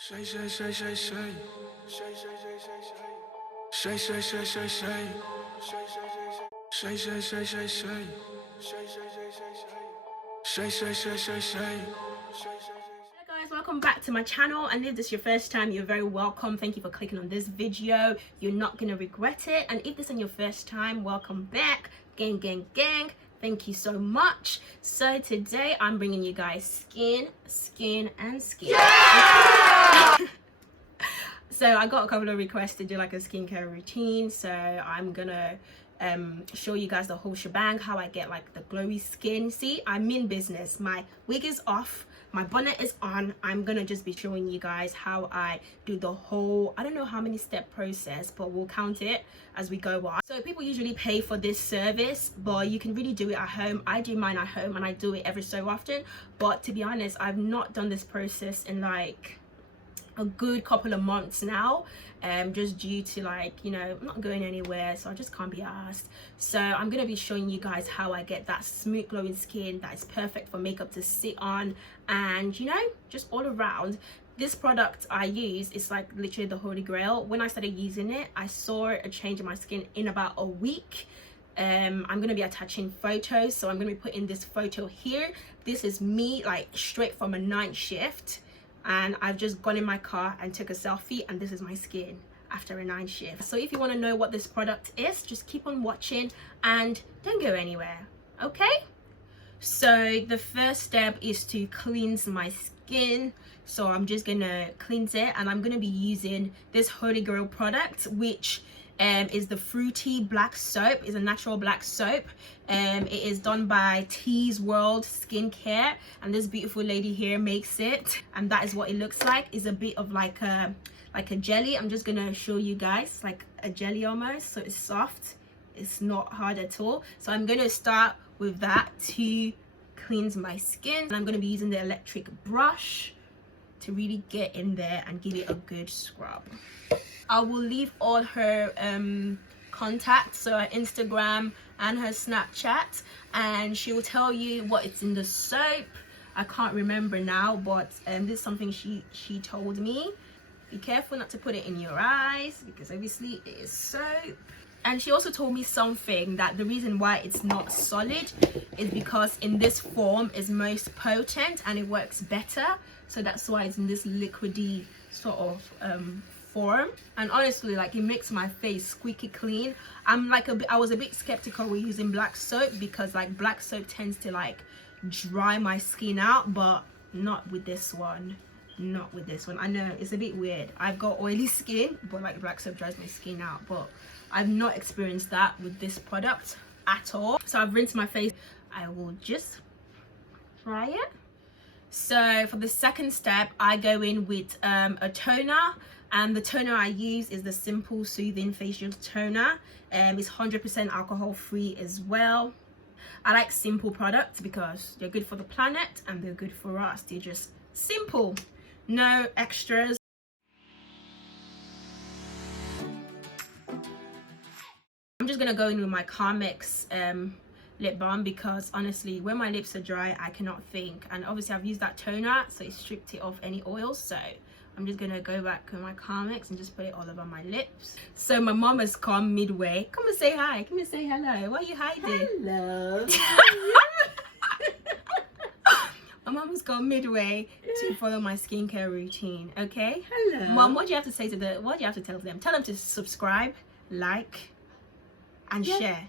Shea, shea, shea, shea, shea. Shea, shea, shea, shea, shea. Shea, shea, shea, shea, shea. Shea, shea, shea, shea, shea. Shea, shea, shea, shea, shea. Hello guys, welcome back to my channel, and if this is your first time, you're very welcome. Thank you for clicking on this video. You're not gonna regret it. And if this is your first time, welcome back. Gang, gang, gang. Thank you so much. So today I'm bringing you guys skin. Yeah! So I got a couple of requests to do like a skincare routine, so I'm gonna show you guys the whole shebang, how I get like the glowy skin. See, I'm in business. My wig is off, my bonnet is on. I'm gonna just be showing you guys how I do the whole, I don't know how many step process, but we'll count it as we go on. So people usually pay for this service, but you can really do it at home. I do mine at home and I do it every so often, but to be honest, I've not done this process in like a good couple of months now, just due to, like, you know, I'm not going anywhere, so I just can't be asked. So I'm gonna be showing you guys how I get that smooth glowing skin that is perfect for makeup to sit on, and you know, just all around. This product I use is like literally the holy grail. When I started using it, I saw a change in my skin in about a week. I'm gonna be attaching photos, so I'm gonna be putting this photo here. This is me like straight from a night shift, and I've just gone in my car and took a selfie, and this is my skin after a night shift. So if you want to know what this product is, just keep on watching and don't go anywhere, okay? So the first step is to cleanse my skin. So I'm just gonna cleanse it, and I'm gonna be using this holy grail product, which is the fruity black soap. Is a natural black soap. It is done by TeesWorldSkincare, and this beautiful lady here makes it, and that is what it looks like. It's a bit of like a jelly. I'm just gonna show you guys, like a jelly almost. So it's soft, it's not hard at all. So I'm gonna start with that to cleanse my skin, and I'm gonna be using the electric brush to really get in there and give it a good scrub. I will leave all her contacts, so her Instagram and her Snapchat, and she will tell you what it's in the soap. I can't remember now, but this is something she told me. Be careful not to put it in your eyes, because obviously it is soap. And she also told me something, that the reason why it's not solid is because in this form is most potent and it works better, so that's why it's in this liquidy sort of form. And honestly, like, it makes my face squeaky clean. I was a bit skeptical with using black soap, because like black soap tends to like dry my skin out, but not with this one. Not with this one. I know it's a bit weird. I've got oily skin, but like black soap dries my skin out, but I've not experienced that with this product at all. So I've rinsed my face. I will just try it. So for the second step, I go in with a toner, and the toner I use is the Simple Soothing Facial Toner. It's 100% alcohol free as well. I like simple products because they're good for the planet and they're good for us. They're just simple, no extras. I'm just gonna go in with my Carmex lip balm, because honestly, when my lips are dry, I cannot think, and obviously I've used that toner, so it stripped it off any oils. So I'm just gonna go back with my Carmex and just put it all over my lips. So my mom has come midway. Come and say hi. Come and say hello. Why are you hiding? Hello. My mom has gone midway to follow my skincare routine. Okay. Hello. Mom, what do you have to say to what do you have to tell them? Tell them to subscribe, like, and share.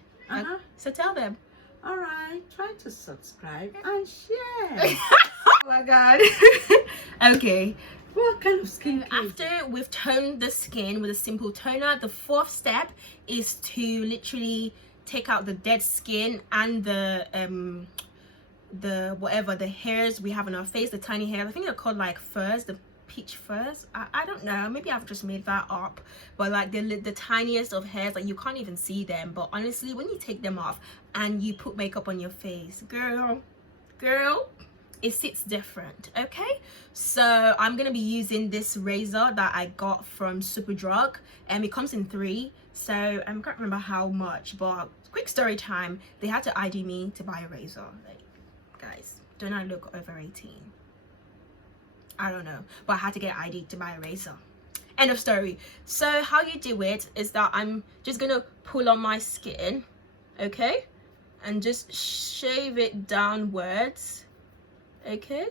So tell them. All right. Try to subscribe and share. Oh my god. Okay. What kind of skin? After we've toned the skin with a simple toner, the fourth step is to literally take out the dead skin and the whatever the hairs we have on our face, the tiny hairs. I think they're called like fuzz, the peach fuzz. I don't know, maybe I've just made that up, but like the tiniest of hairs, like you can't even see them, but honestly, when you take them off and you put makeup on your face, girl, it sits different. Okay, so I'm gonna be using this razor that I got from Superdrug, and it comes in 3, so I can't remember how much, but quick story time, they had to ID me to buy a razor. Like, guys, don't I look over 18? I don't know, but I had to get ID to buy a razor. End of story. So how you do it is that I'm just gonna pull on my skin, okay, and just shave it downwards, okay.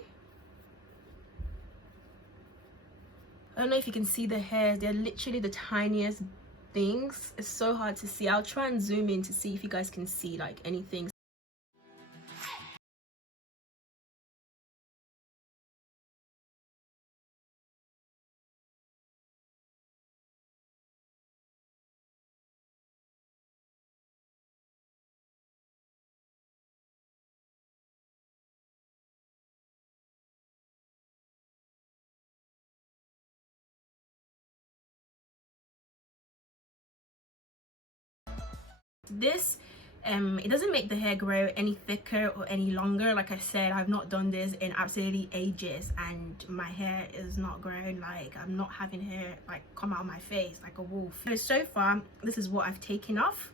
I don't know if you can see the hairs. They're literally the tiniest things. It's so hard to see. I'll try and zoom in to see if you guys can see like anything. This it doesn't make the hair grow any thicker or any longer. Like I said, I've not done this in absolutely ages, and my hair is not growing. Like, I'm not having hair like come out of my face like a wolf. So far this is what I've taken off.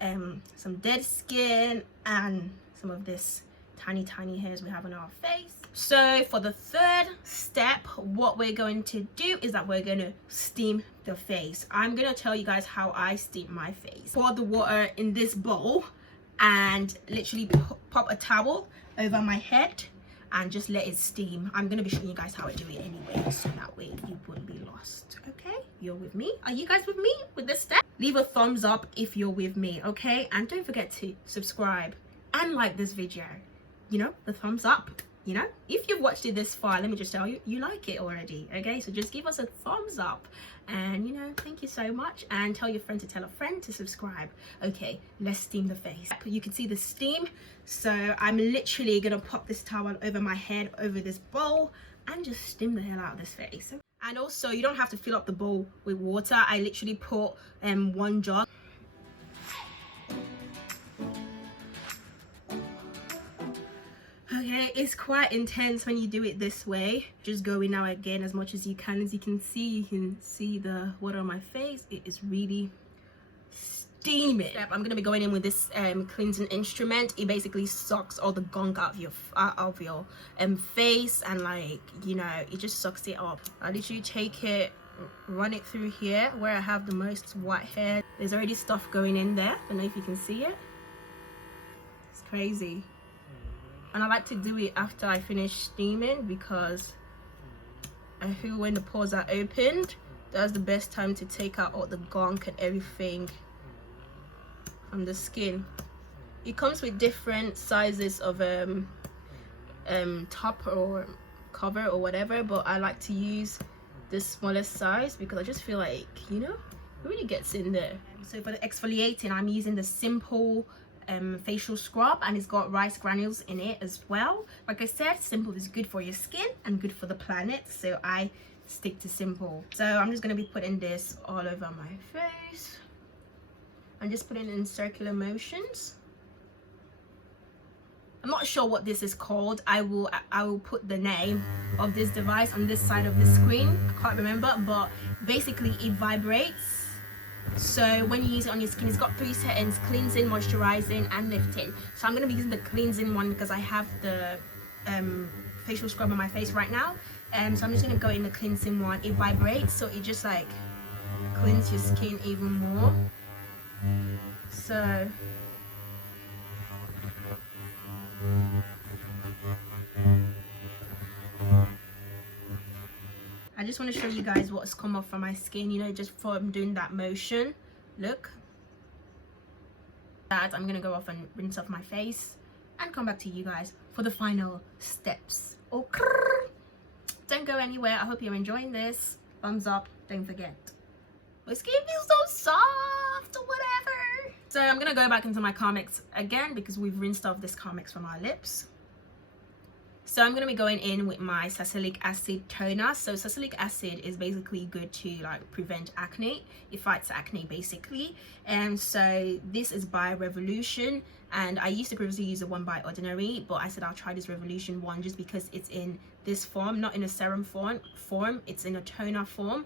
Some dead skin and some of this tiny hairs we have on our face. So for the third step, what we're going to do is that we're going to steam the face. I'm going to tell you guys how I steam my face. Pour the water in this bowl and literally pop a towel over my head and just let it steam. I'm going to be showing you guys how I do it anyway, so that way you wouldn't be lost. Okay, you're with me? Are you guys with me with this step? Leave a thumbs up if you're with me, okay? And don't forget to subscribe and like this video. You know, the thumbs up. You know, if you've watched it this far, let me just tell you, you like it already. Okay, so just give us a thumbs up, and you know, thank you so much, and tell your friend to tell a friend to subscribe. Okay, let's steam the face. You can see the steam, so I'm literally gonna pop this towel over my head, over this bowl, and just steam the hell out of this face. And also, you don't have to fill up the bowl with water. I literally put 1 jar. Okay, it's quite intense when you do it this way. Just go in now again as much as you can. As you can see the water on my face. It is really steaming. I'm gonna be going in with this cleansing instrument. It basically sucks all the gunk out of your face, and like, you know, it just sucks it up. I literally take it, run it through here where I have the most white hair. There's already stuff going in there. I don't know if you can see it. It's crazy. And I like to do it after I finish steaming, because I feel when the pores are opened, that's the best time to take out all the gunk and everything from the skin. It comes with different sizes of top or cover or whatever, but I like to use the smallest size because I just feel like, you know, it really gets in there. So for the exfoliating, I'm using the simple facial scrub, and it's got rice granules in it as well. Like I said, simple is good for your skin and good for the planet, so I stick to simple. So I'm just going to be putting this all over my face. I'm just putting it in circular motions. I'm not sure what this is called. I will put the name of this device on this side of the screen. I can't remember, but basically it vibrates. So when you use it on your skin, it's got 3 settings: cleansing, moisturizing, and lifting. So I'm going to be using the cleansing one because I have the facial scrub on my face right now. So I'm just going to go in the cleansing one. It vibrates, so it just like cleans your skin even more. So I just want to show you guys what's come off from my skin, you know, just from doing that motion. Look. That I'm going to go off and rinse off my face and come back to you guys for the final steps. Okay. Don't go anywhere. I hope you're enjoying this. Thumbs up. Don't forget. My skin feels so soft or whatever. So I'm going to go back into my Carmex again because we've rinsed off this Carmex from our lips. So I'm going to be going in with my sacilyic acid toner. So sacilyic acid is basically good to like prevent acne. It fights acne basically. And so this is by Revolution, and I used to previously use the one by Ordinary, but I said I'll try this Revolution one just because it's in this form, not in a serum form, it's in a toner form.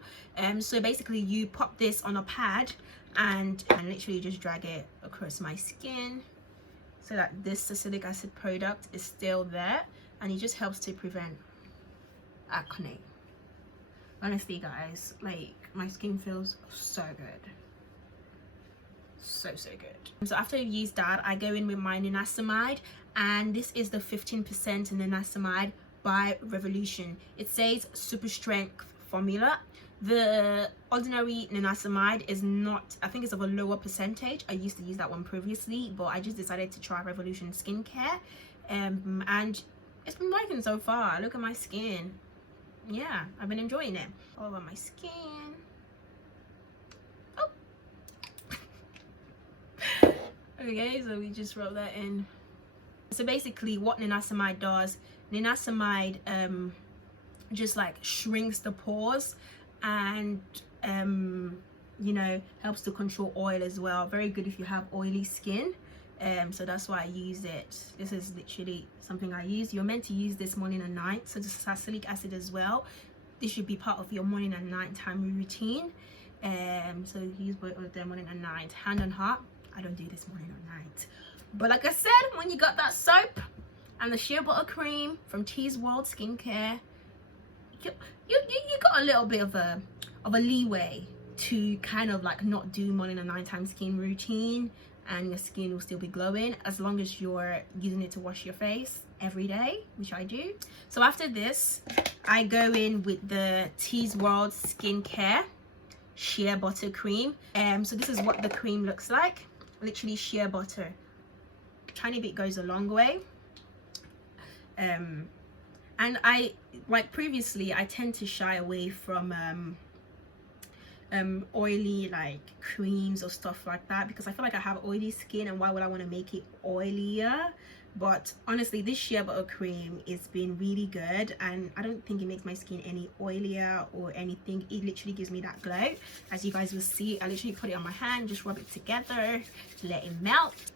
So basically you pop this on a pad and literally just drag it across my skin so that this sacilyic acid product is still there. And it just helps to prevent acne. Honestly guys, like my skin feels so good, so good. So after you use that, I go in with my niacinamide, and this is the 15% niacinamide by Revolution. It says super strength formula. The ordinary niacinamide is not, I think it's of a lower percentage. I used to use that one previously, but I just decided to try Revolution skincare, and it's been working so far. Look at my skin. Yeah, I've been enjoying it. All over my skin. Oh. Okay, so we just rub that in. So basically what niacinamide does, niacinamide just like shrinks the pores, and you know, helps to control oil as well. Very good if you have oily skin. So that's why I use it. This is literally something I use. You're meant to use this morning and night, so the sacilyic acid as well. This should be part of your morning and night time routine. So use both of them morning and night. Hand on heart, I don't do this morning or night, but like I said, when you got that soap and the shea butter cream from TeesWorldSkincare, you got a little bit of a leeway to kind of like not do morning and nighttime skin routine, and your skin will still be glowing as long as you're using it to wash your face every day, which I do. So after this, I go in with the TeesWorldSkincare shea butter cream. So this is what the cream looks like. Literally shea butter. Tiny bit goes a long way. And I, like previously, I tend to shy away from oily like creams or stuff like that, because I feel like I have oily skin, and why would I want to make it oilier? But honestly, this shea butter cream has been really good, and I don't think it makes my skin any oilier or anything. It literally gives me that glow. As you guys will see, I literally put it on my hand, just rub it together to let it melt.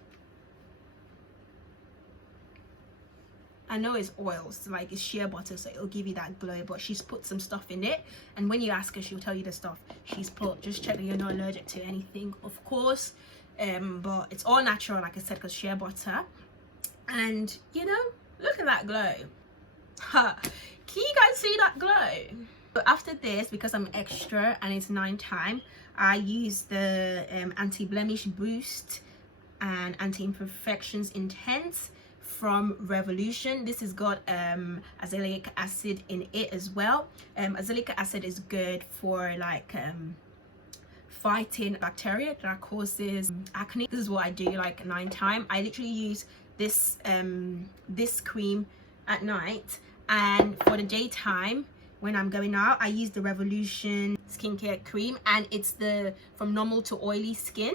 I know it's oils, like it's shea butter, so it'll give you that glow, but she's put some stuff in it, and when you ask her, she'll tell you the stuff she's put. Just check that you're not allergic to anything, of course, but it's all natural, like I said, because shea butter. And you know, look at that glow. Can you guys see that glow? But after this, because I'm extra and it's nighttime, I use the anti-blemish boost and anti-imperfections intense from Revolution. This has got azelaic acid in it as well. Azelaic acid is good for like fighting bacteria that causes acne. This is what I do like nighttime. I literally use this this cream at night, and for the daytime when I'm going out, I use the Revolution skincare cream, and it's the from normal to oily skin,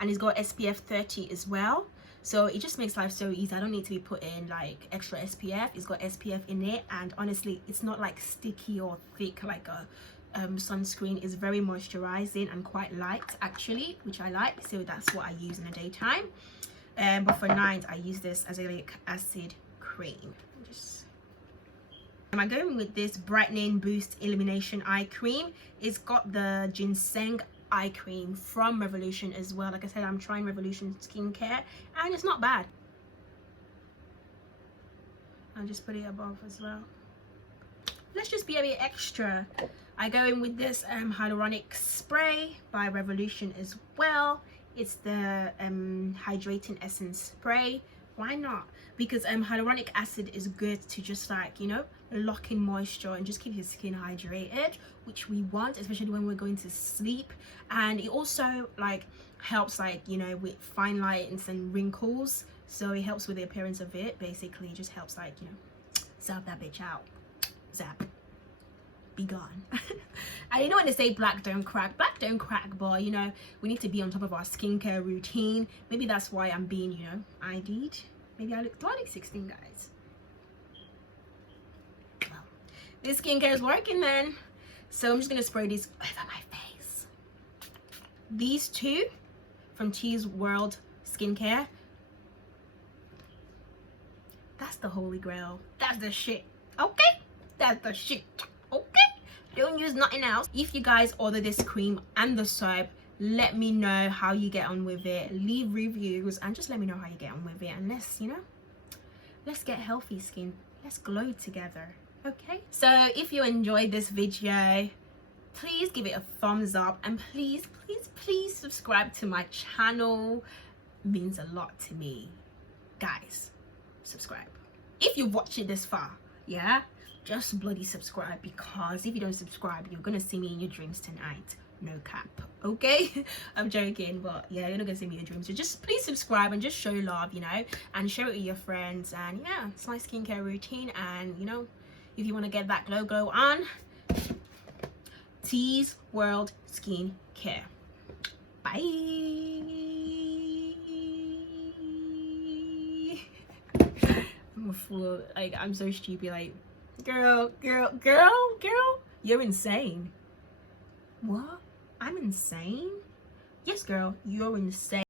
and it's got SPF 30 as well. So it just makes life so easy. I don't need to be putting like extra SPF. It's got SPF in it, and honestly, it's not like sticky or thick like a sunscreen. Is very moisturizing and quite light actually, which I like. So that's what I use in the daytime. But for night, I use this azelaic acid cream. I'm going with this brightening boost illumination eye cream. It's got the ginseng eye cream from Revolution as well. Like I said, I'm trying Revolution skincare, and it's not bad. I'll just put it above as well. Let's just be a bit extra. I go in with this hyaluronic spray by Revolution as well. It's the hydrating essence spray. Why not? Because hyaluronic acid is good to just like, you know, lock in moisture and just keep your skin hydrated, which we want, especially when we're going to sleep. And it also like helps like, you know, with fine lines and wrinkles. So it helps with the appearance of it. Basically, it just helps like, you know, zap that bitch out. Zap. Be gone. And you know when they say black don't crack, but you know, we need to be on top of our skincare routine. Maybe that's why I'm being, you know, ID'd. Maybe do I look 16, guys? Well, this skincare is working then. So I'm just gonna spray this over my face. These two from TeesWorldSkincare. That's the holy grail. That's the shit. Okay? That's the shit. Okay? Don't use nothing else. If you guys order this cream and the soap, let me know how you get on with it. Leave reviews and just let me know how you get on with it. And let's, you know, let's get healthy skin. Let's glow together. Okay, so if you enjoyed this video, please give it a thumbs up, and please subscribe to my channel. It means a lot to me. Guys, subscribe if you've watched it this far. Yeah, just bloody subscribe, because if you don't subscribe, you're gonna see me in your dreams tonight. No cap. Okay. I'm joking, but yeah, you're not gonna see me in your dreams. So just please subscribe and just show love, you know, and share it with your friends. And yeah, it's my skincare routine. And you know, if you want to get that glow on, Tees World Skincare. Bye. I'm a fool. Like, I'm so stupid. Like, girl, you're insane. What? I'm insane? Yes, girl, you're insane.